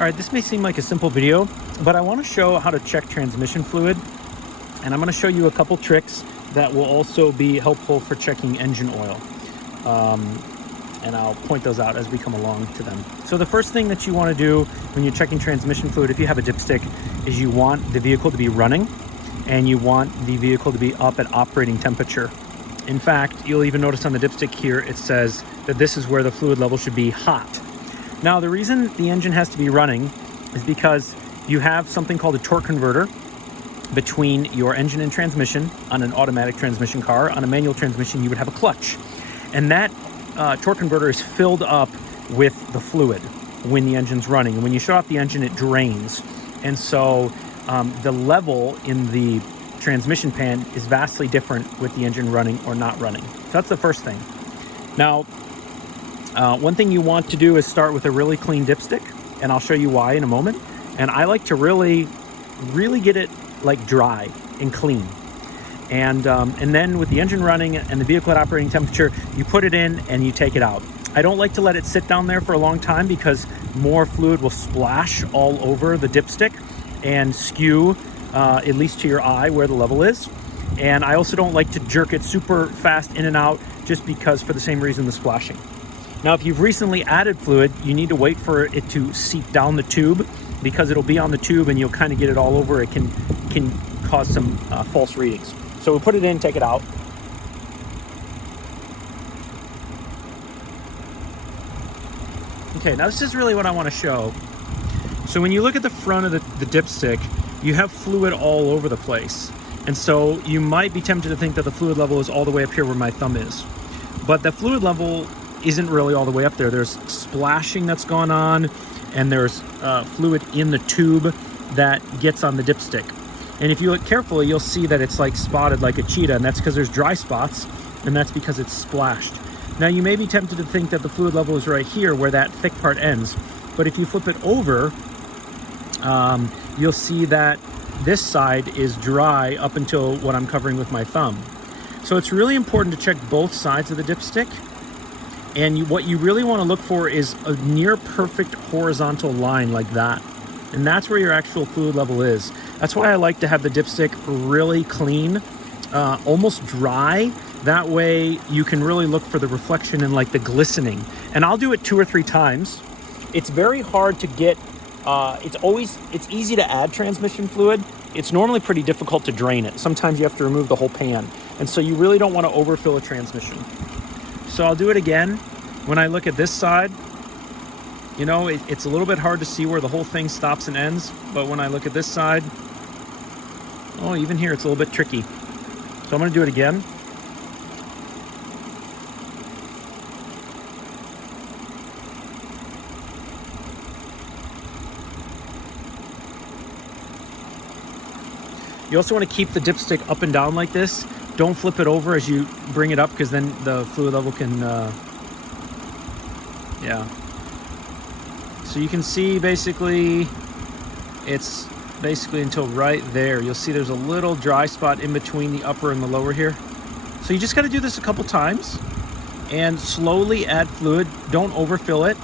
All right, this may seem like a simple video, but I want to show how to check transmission fluid. And I'm going to show you a couple tricks that will also be helpful for checking engine oil. And I'll point those out as we come along to them. So the first thing that you want to do when you're checking transmission fluid, if you have a dipstick, is you want the vehicle to be running and you want the vehicle to be up at operating temperature. In fact, you'll even notice on the dipstick here, it says that this is where the fluid level should be hot. Now, the reason the engine has to be running is because you have something called a torque converter between your engine and transmission on an automatic transmission car. On a manual transmission, you would have a clutch. And that torque converter is filled up with the fluid when the engine's running. And when you shut off the engine, it drains. And so the level in the transmission pan is vastly different with the engine running or not running. So that's the first thing. Now, one thing you want to do is start with a really clean dipstick, and I'll show you why in a moment. And I like to really get it like dry and clean. And then with the engine running and the vehicle at operating temperature, you put it in and you take it out. I don't like to let it sit down there for a long time because more fluid will splash all over the dipstick and skew, at least to your eye, where the level is. And I also don't like to jerk it super fast in and out just because for the same reason, the splashing. Now, if you've recently added fluid, you need to wait for it to seep down the tube because it'll be on the tube and you'll kind of get it all over. It can cause some false readings. So we'll put it in, take it out. Okay, now this is really what I want to show. So when you look at the front of the dipstick, you have fluid all over the place. And so you might be tempted to think that the fluid level is all the way up here where my thumb is. But the fluid level isn't really all the way up there. There's splashing that's gone on, and there's fluid in the tube that gets on the dipstick. And if you look carefully, you'll see that it's like spotted like a cheetah, and that's because there's dry spots, and that's because it's splashed. Now, you may be tempted to think that the fluid level is right here where that thick part ends, but if you flip it over, you'll see that this side is dry up until what I'm covering with my thumb. So it's really important to check both sides of the dipstick. And what you really want to look for is a near perfect horizontal line like that. And that's where your actual fluid level is. That's why I like to have the dipstick really clean, almost dry. That way you can really look for the reflection and like the glistening. And I'll do it 2 or 3 times. It's very hard to get, it's easy to add transmission fluid. It's normally pretty difficult to drain it. Sometimes you have to remove the whole pan. And so you really don't want to overfill a transmission. So I'll do it again. When I look at this side, you know, it's a little bit hard to see where the whole thing stops and ends. But when I look at this side, oh, even here, it's a little bit tricky. So I'm going to do it again. You also want to keep the dipstick up and down like this. Don't flip it over as you bring it up because then the fluid level can, yeah. So you can see basically, it's basically until right there. You'll see there's a little dry spot in between the upper and the lower here. So you just got to do this a couple times and slowly add fluid. Don't overfill it.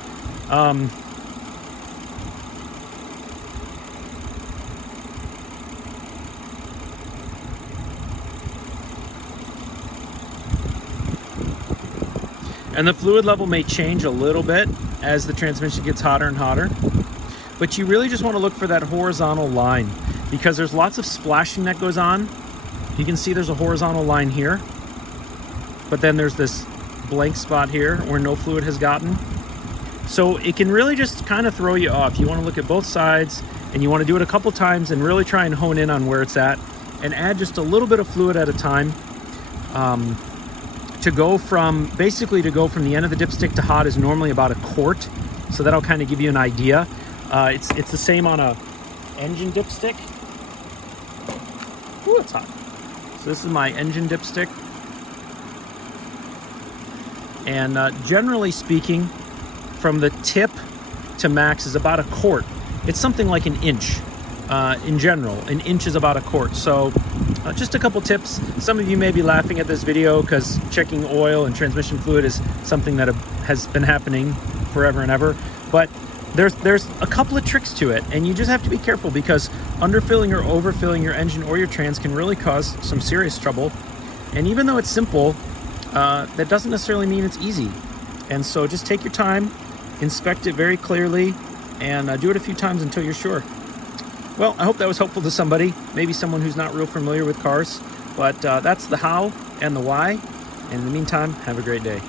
And the fluid level may change a little bit as the transmission gets hotter and hotter. But you really just want to look for that horizontal line because there's lots of splashing that goes on. You can see there's a horizontal line here. But then there's this blank spot here where no fluid has gotten. So it can really just kind of throw you off. You want to look at both sides and you want to do it a couple times and really try and hone in on where it's at and add just a little bit of fluid at a time. To go from the end of the dipstick to hot is normally about 1 quart. So that'll kind of give you an idea. It's the same on a engine dipstick. Ooh, it's hot. So this is my engine dipstick. And generally speaking, from the tip to max is about 1 quart. It's something like 1 inch. In general, 1 inch is about 1 quart. So just a couple tips. Some of you may be laughing at this video because checking oil and transmission fluid is something that has been happening forever and ever. But there's a couple of tricks to it, and you just have to be careful because underfilling or overfilling your engine or your trans can really cause some serious trouble. And even though it's simple, that doesn't necessarily mean it's easy. And so just take your time, inspect it very clearly, and do it a few times until you're sure. Well, I hope that was helpful to somebody, maybe someone who's not real familiar with cars, but that's the how and the why. And in the meantime, have a great day.